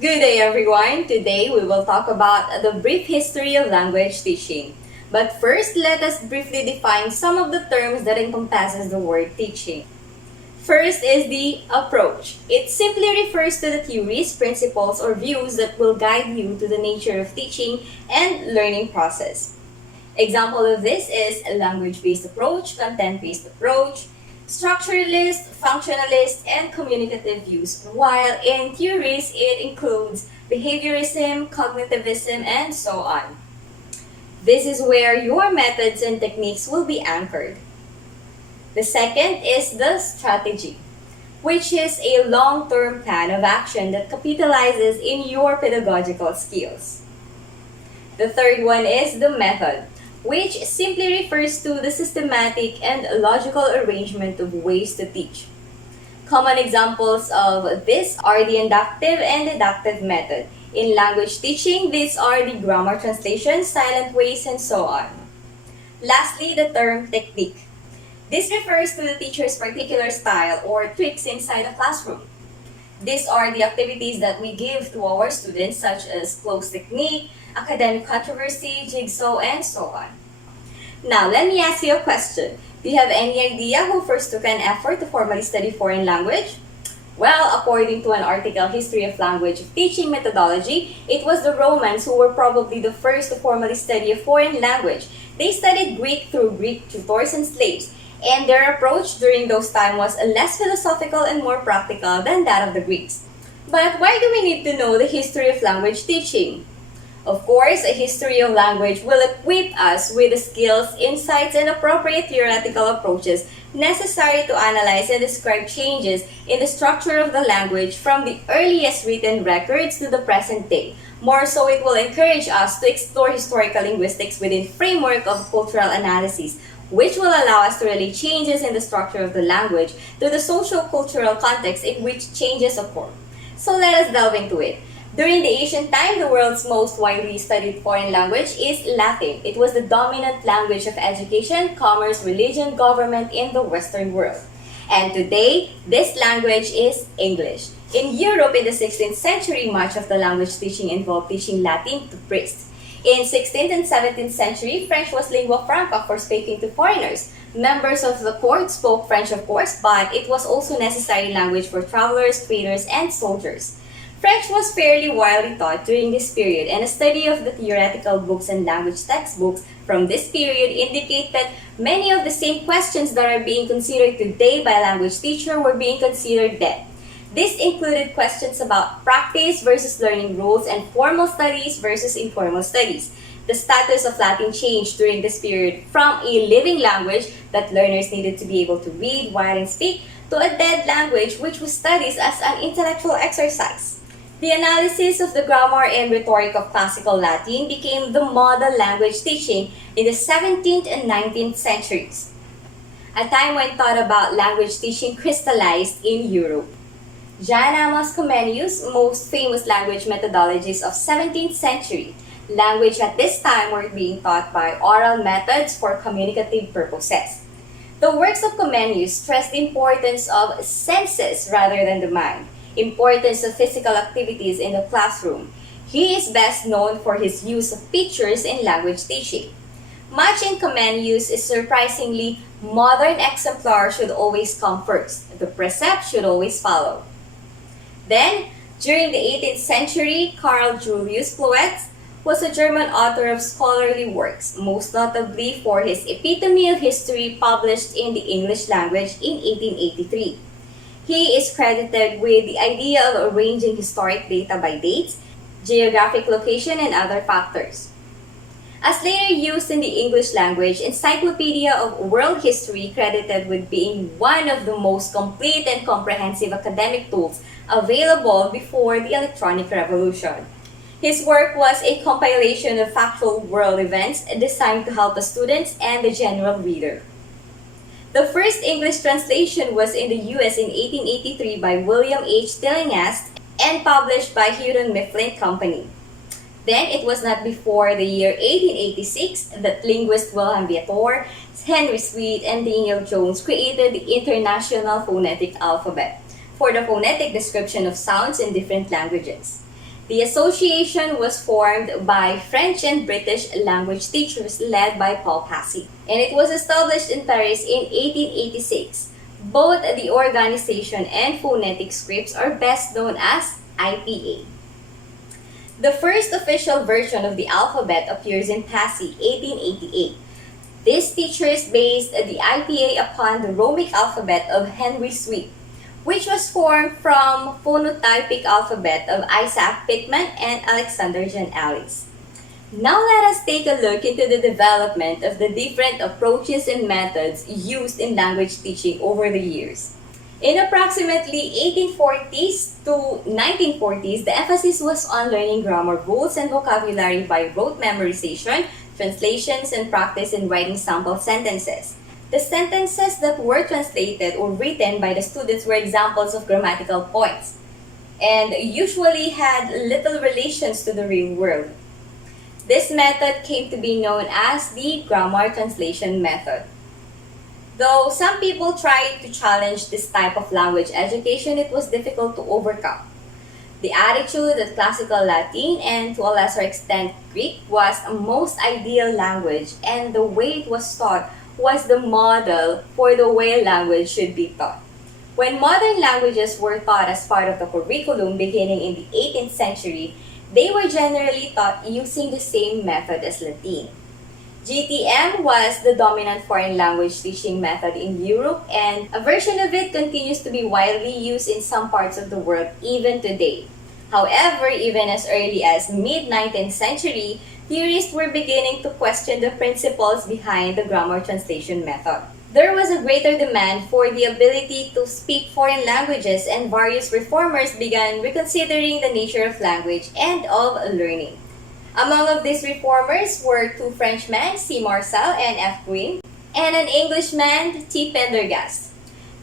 Good day everyone! Today we will talk about the brief history of language teaching. But first, let us briefly define some of the terms that encompasses the word teaching. First is the approach. It simply refers to the theories, principles, or views that will guide you to the nature of teaching and learning process. Example of this is a language-based approach, content-based approach, structuralist, functionalist, and communicative views, while in theories it includes behaviorism, cognitivism, and so on. This is where your methods and techniques will be anchored. The second is the strategy, which is a long-term plan of action that capitalizes in your pedagogical skills. The third one is the method, which simply refers to the systematic and logical arrangement of ways to teach. Common examples of this are the inductive and deductive method. In language teaching, these are the grammar translation, silent ways, and so on. Lastly, the term technique. This refers to the teacher's particular style or tricks inside a classroom. These are the activities that we give to our students, such as close technique, academic controversy, jigsaw, and so on. Now, let me ask you a question. Do you have any idea who first took an effort to formally study foreign language? Well, according to an article, History of Language Teaching Methodology, it was the Romans who were probably the first to formally study a foreign language. They studied Greek through Greek tutors and slaves, and their approach during those times was less philosophical and more practical than that of the Greeks. But why do we need to know the history of language teaching? Of course, a history of language will equip us with the skills, insights, and appropriate theoretical approaches necessary to analyze and describe changes in the structure of the language from the earliest written records to the present day. More so, it will encourage us to explore historical linguistics within framework of cultural analysis, which will allow us to relate changes in the structure of the language to the socio-cultural context in which changes occur. So let us delve into it. During the ancient time, the world's most widely studied foreign language is Latin. It was the dominant language of education, commerce, religion, government in the Western world. And today, this language is English. In Europe in the 16th century, much of the language teaching involved teaching Latin to priests. In 16th and 17th century, French was lingua franca for speaking to foreigners. Members of the court spoke French, of course, but it was also necessary language for travelers, traders, and soldiers. French was fairly widely taught during this period, and a study of the theoretical books and language textbooks from this period indicate that many of the same questions that are being considered today by language teachers were being considered then. This included questions about practice versus learning rules and formal studies versus informal studies. The status of Latin changed during this period from a living language that learners needed to be able to read, write, and speak to a dead language which was studied as an intellectual exercise. The analysis of the grammar and rhetoric of classical Latin became the model language teaching in the 17th and 19th centuries, a time when thought about language teaching crystallized in Europe. Jan Amos Comenius' most famous language methodologies of 17th century, language at this time were being taught by oral methods for communicative purposes. The works of Comenius stressed the importance of senses rather than the mind, importance of physical activities in the classroom. He is best known for his use of pictures in language teaching. Much in Comenius is surprisingly modern exemplar should always come first. The precept should always follow. Then, during the 18th century, Carl Julius Ploetz was a German author of scholarly works, most notably for his Epitome of History published in the English language in 1883. He is credited with the idea of arranging historic data by dates, geographic location, and other factors. As later used in the English language, Encyclopedia of World History credited with being one of the most complete and comprehensive academic tools available before the electronic revolution. His work was a compilation of factual world events designed to help the students and the general reader. The first English translation was in the US in 1883 by William H. Tillinghast and published by Houghton Mifflin Company. Then it was not before the year 1886 that linguist Wilhelm Viator, Henry Sweet, and Daniel Jones created the International Phonetic Alphabet for the phonetic description of sounds in different languages. The association was formed by French and British language teachers led by Paul Passy, and it was established in Paris in 1886. Both the organization and phonetic scripts are best known as IPA. The first official version of the alphabet appears in Passy, 1888. These teachers based the IPA upon the Romic alphabet of Henry Sweet, which was formed from phonotypic alphabet of Isaac Pitman and Alexander Jan Alice. Now let us take a look into the development of the different approaches and methods used in language teaching over the years. In approximately 1840s to 1940s, the emphasis was on learning grammar rules and vocabulary by rote memorization, translations, and practice in writing sample sentences. The sentences that were translated or written by the students were examples of grammatical points and usually had little relations to the real world. This method came to be known as the grammar translation method. Though some people tried to challenge this type of language education, it was difficult to overcome. The attitude that classical Latin and to a lesser extent Greek was a most ideal language, and the way it was taught was the model for the way language should be taught. When modern languages were taught as part of the curriculum beginning in the 18th century, they were generally taught using the same method as Latin. GTM was the dominant foreign language teaching method in Europe, and a version of it continues to be widely used in some parts of the world even today. However, even as early as mid-19th century, theorists were beginning to question the principles behind the grammar translation method. There was a greater demand for the ability to speak foreign languages, and various reformers began reconsidering the nature of language and of learning. Among of these reformers were two Frenchmen, C. Marcel and F. Kuhn, and an Englishman, T. Pendergast.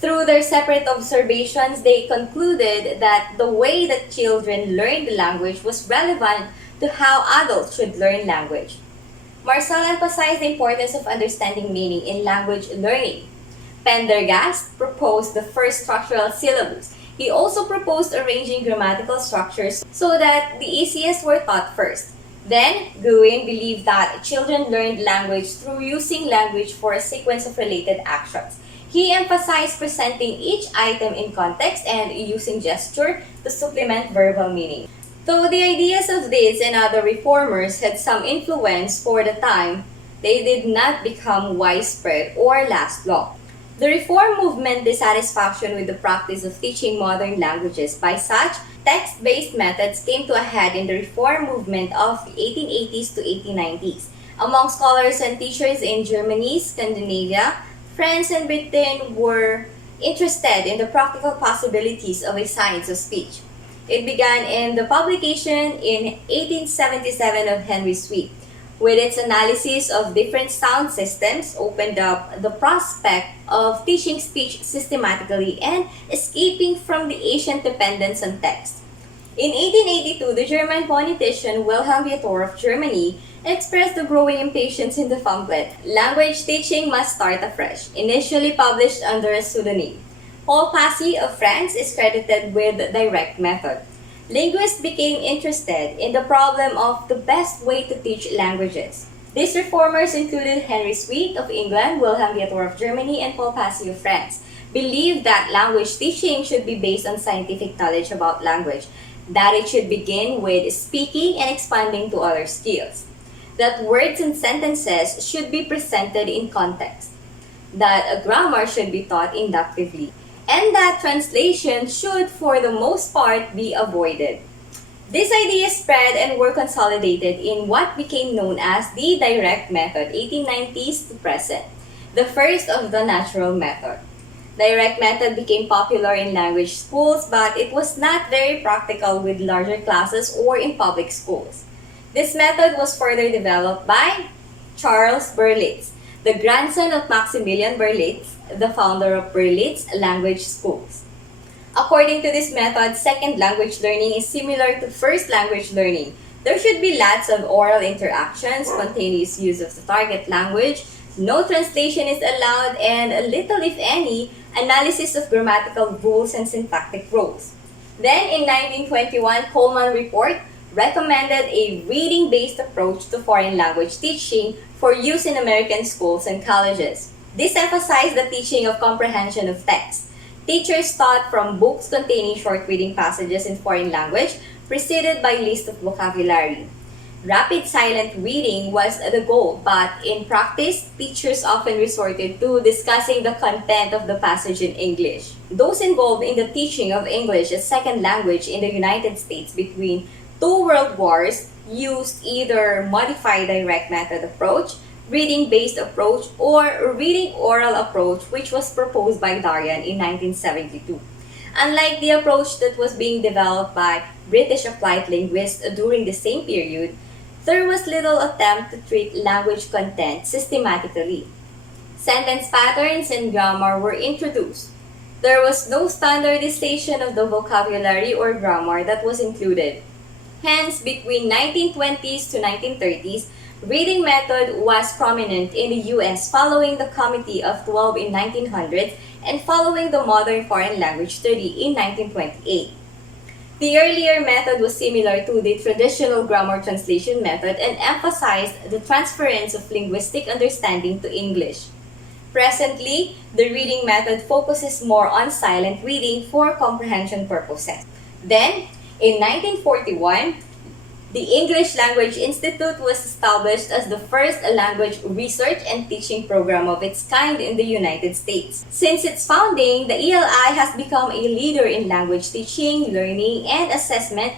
Through their separate observations, they concluded that the way that children learned language was relevant to how adults should learn language. Marcel emphasized the importance of understanding meaning in language learning. Pendergast proposed the first structural syllables. He also proposed arranging grammatical structures so that the easiest were taught first. Then, Kuhn believed that children learned language through using language for a sequence of related actions. He emphasized presenting each item in context and using gesture to supplement verbal meaning. Though the ideas of these and other reformers had some influence for the time, they did not become widespread or last long. The reform movement dissatisfaction with the practice of teaching modern languages by such text-based methods came to a head in the reform movement of the 1880s to 1890s. Among scholars and teachers in Germany, Scandinavia, France, and Britain were interested in the practical possibilities of a science of speech. It began in the publication in 1877 of Henry Sweet. With its analysis of different sound systems, opened up the prospect of teaching speech systematically and escaping from the ancient dependence on text. In 1882, the German phonetician Wilhelm Viator of Germany expressed the growing impatience in the pamphlet, "Language Teaching Must Start Afresh," initially published under a pseudonym. Paul Passy of France is credited with the direct method. Linguists became interested in the problem of the best way to teach languages. These reformers included Henry Sweet of England, Wilhelm Viator of Germany, and Paul Passy of France, believed that language teaching should be based on scientific knowledge about language, that it should begin with speaking and expanding to other skills, that words and sentences should be presented in context, that a grammar should be taught inductively, and that translation should, for the most part, be avoided. These ideas spread and were consolidated in what became known as the direct method, 1890s to present, the first of the natural method. Direct method became popular in language schools, but it was not very practical with larger classes or in public schools. This method was further developed by Charles Berlitz, the grandson of Maximilian Berlitz, the founder of Berlitz Language Schools. According to this method, second language learning is similar to first language learning. There should be lots of oral interactions, spontaneous use of the target language, no translation is allowed, and little, if any, analysis of grammatical rules and syntactic rules. Then in 1921, Coleman Report recommended a reading-based approach to foreign language teaching for use in American schools and colleges. This emphasized the teaching of comprehension of text. Teachers taught from books containing short reading passages in foreign language, preceded by list of vocabulary. Rapid silent reading was the goal, but in practice, teachers often resorted to discussing the content of the passage in English. Those involved in the teaching of English as second language in the United States between two world wars used either modified direct method approach, reading-based approach, or reading oral approach, which was proposed by Daryan in 1972. Unlike the approach that was being developed by British applied linguists during the same period, there was little attempt to treat language content systematically. Sentence patterns and grammar were introduced. There was no standardization of the vocabulary or grammar that was included. Hence, between 1920s to 1930s, reading method was prominent in the US following the Committee of 12 in 1900 and following the Modern Foreign Language Study in 1928. The earlier method was similar to the traditional grammar translation method and emphasized the transference of linguistic understanding to English. Presently, the reading method focuses more on silent reading for comprehension purposes. Then, in 1941, the English Language Institute was established as the first language research and teaching program of its kind in the United States. Since its founding, the ELI has become a leader in language teaching, learning, and assessment,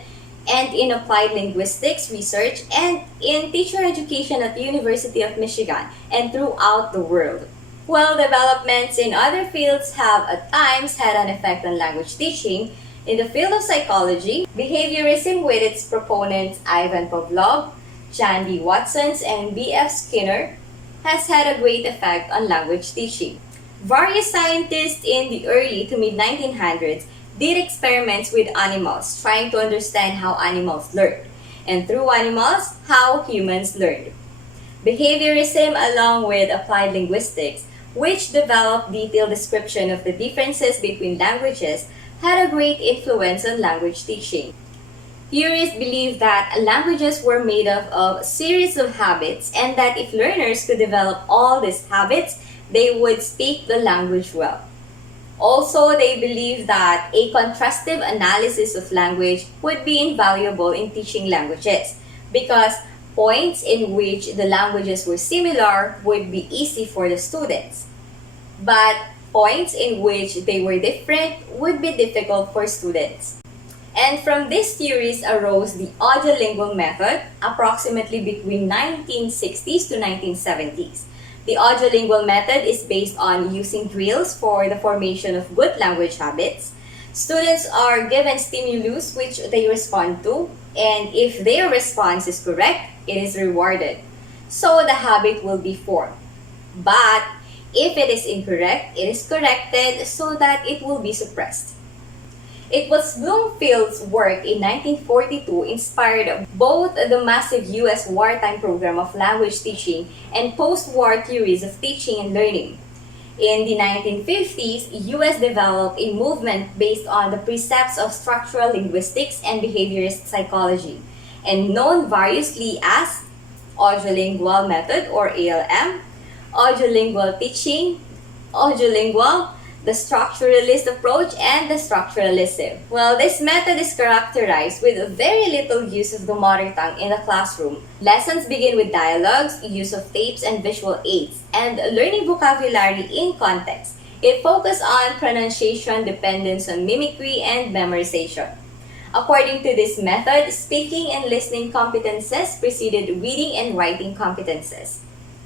and in applied linguistics research, and in teacher education at the University of Michigan and throughout the world. While developments in other fields have at times had an effect on language teaching, in the field of psychology, behaviorism with its proponents Ivan Pavlov, John D. Watson, and B.F. Skinner has had a great effect on language teaching. Various scientists in the early to mid-1900s did experiments with animals, trying to understand how animals learn, and through animals, how humans learned. Behaviorism, along with applied linguistics, which developed detailed description of the differences between languages, had a great influence on language teaching. Theorists believe that languages were made up of a series of habits and that if learners could develop all these habits, they would speak the language well. Also, they believe that a contrastive analysis of language would be invaluable in teaching languages because points in which the languages were similar would be easy for the students. But points in which they were different would be difficult for students. And from these theories arose the Audiolingual Method, approximately between 1960s to 1970s. The Audiolingual Method is based on using drills for the formation of good language habits. Students are given stimulus which they respond to, and if their response is correct, it is rewarded. So the habit will be formed. But if it is incorrect, it is corrected so that it will be suppressed. It was Bloomfield's work in 1942 inspired both the massive U.S. wartime program of language teaching and post-war theories of teaching and learning. In the 1950s, U.S. developed a movement based on the precepts of structural linguistics and behaviorist psychology, and known variously as Audiolingual Method or ALM, Audiolingual Teaching, Audiolingual, the Structuralist Approach, and the Structuralism. Well, this method is characterized with very little use of the mother tongue in the classroom. Lessons begin with dialogues, use of tapes and visual aids, and learning vocabulary in context. It focuses on pronunciation, dependence on mimicry, and memorization. According to this method, speaking and listening competences preceded reading and writing competences.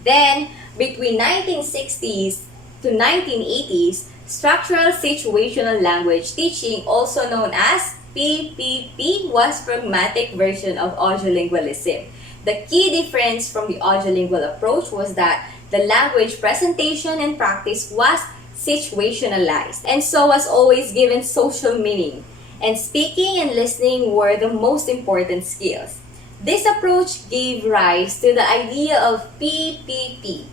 Then, between 1960s to 1980s, structural situational language teaching, also known as PPP, was pragmatic version of audiolingualism. The key difference from the audiolingual approach was that the language presentation and practice was situationalized and so was always given social meaning, and speaking and listening were the most important skills. This approach gave rise to the idea of PPP,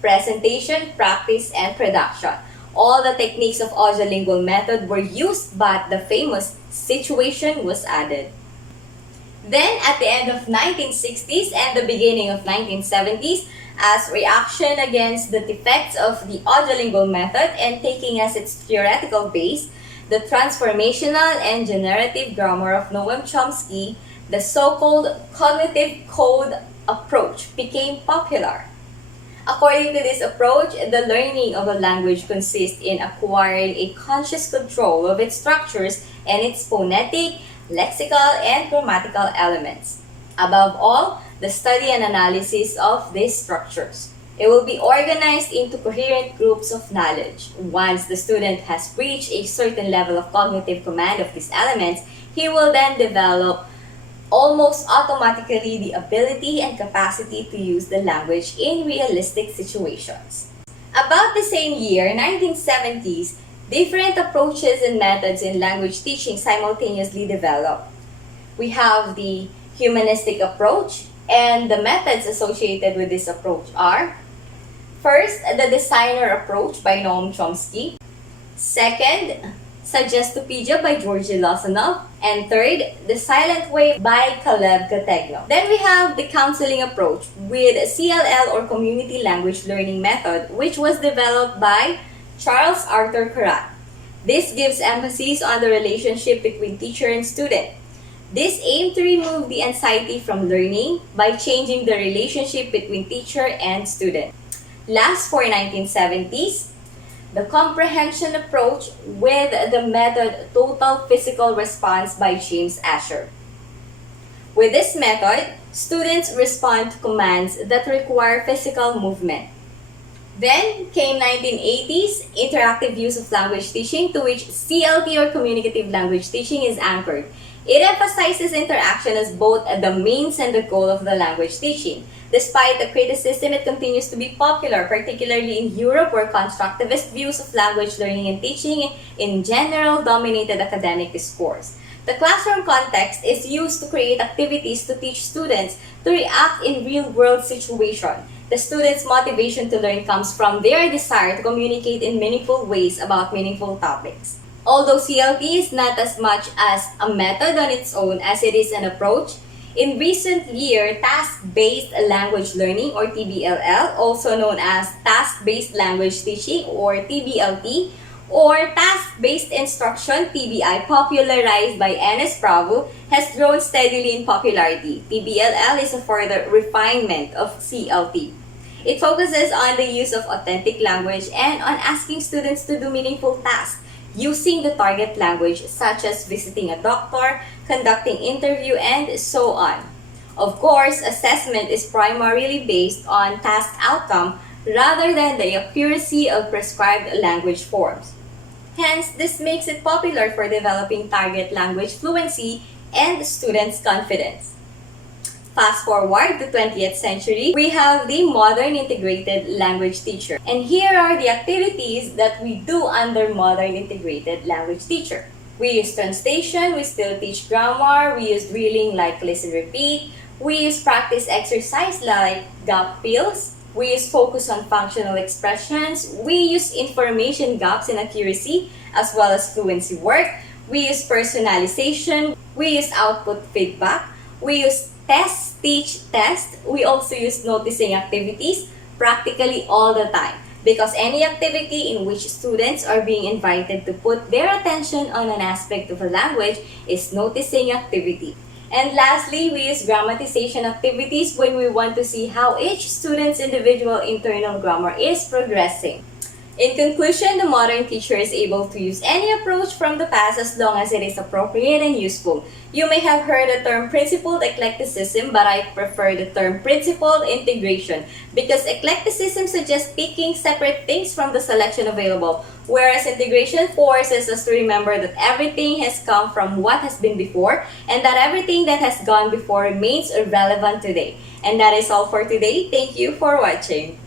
presentation, practice, and production. All the techniques of Audiolingual Method were used, but the famous situation was added. Then, at the end of 1960s and the beginning of 1970s, as reaction against the defects of the Audiolingual Method and taking as its theoretical base the transformational and generative grammar of Noam Chomsky, the so-called cognitive code approach became popular. According to this approach, the learning of a language consists in acquiring a conscious control of its structures and its phonetic, lexical, and grammatical elements. Above all, the study and analysis of these structures. It will be organized into coherent groups of knowledge. Once the student has reached a certain level of cognitive command of these elements, he will then develop almost automatically the ability and capacity to use the language in realistic situations. About the same year, 1970s, different approaches and methods in language teaching simultaneously developed. We have the Humanistic Approach, and the methods associated with this approach are: first, the Designer Approach by Noam Chomsky; second, Suggestopedia by Georgy Lozanov; and third, The Silent Way by Caleb Categno. Then we have the Counseling Approach with CLL or Community Language Learning Method, which was developed by Charles Arthur Currat. This gives emphasis on the relationship between teacher and student. This aimed to remove the anxiety from learning by changing the relationship between teacher and student. Last, for 1970s, the Comprehension Approach with the method Total Physical Response by James Asher. With this method, students respond to commands that require physical movement. Then came 1980s, interactive use of language teaching, to which CLT or communicative language teaching is anchored. It emphasizes interaction as both the means and the goal of the language teaching. Despite the criticism, it continues to be popular, particularly in Europe, where constructivist views of language learning and teaching in general dominated academic discourse. The classroom context is used to create activities to teach students to react in real-world situations. The students' motivation to learn comes from their desire to communicate in meaningful ways about meaningful topics. Although CLT is not as much as a method on its own as it is an approach, in recent years, task-based language learning or TBLL, also known as task-based language teaching or TBLT, or task-based instruction TBI, popularized by Enes Prabhu, has grown steadily in popularity. TBLL is a further refinement of CLT. It focuses on the use of authentic language and on asking students to do meaningful tasks using the target language, such as visiting a doctor, conducting interview, and so on. Of course, assessment is primarily based on task outcome rather than the accuracy of prescribed language forms. Hence, this makes it popular for developing target language fluency and students' confidence. Fast forward to 20th century, we have the modern integrated language teacher. And here are the activities that we do under modern integrated language teacher. We use translation, we still teach grammar, we use drilling like listen, repeat, we use practice exercise like gap fills, we use focus on functional expressions, we use information gaps and accuracy, as well as fluency work, we use personalization, we use output feedback, we use test, teach, test. We also use noticing activities practically all the time, because any activity in which students are being invited to put their attention on an aspect of a language is noticing activity. And lastly, we use grammatization activities when we want to see how each student's individual internal grammar is progressing. In conclusion, the modern teacher is able to use any approach from the past as long as it is appropriate and useful. You may have heard the term principled eclecticism, but I prefer the term principled integration because eclecticism suggests picking separate things from the selection available, whereas integration forces us to remember that everything has come from what has been before and that everything that has gone before remains relevant today. And that is all for today. Thank you for watching.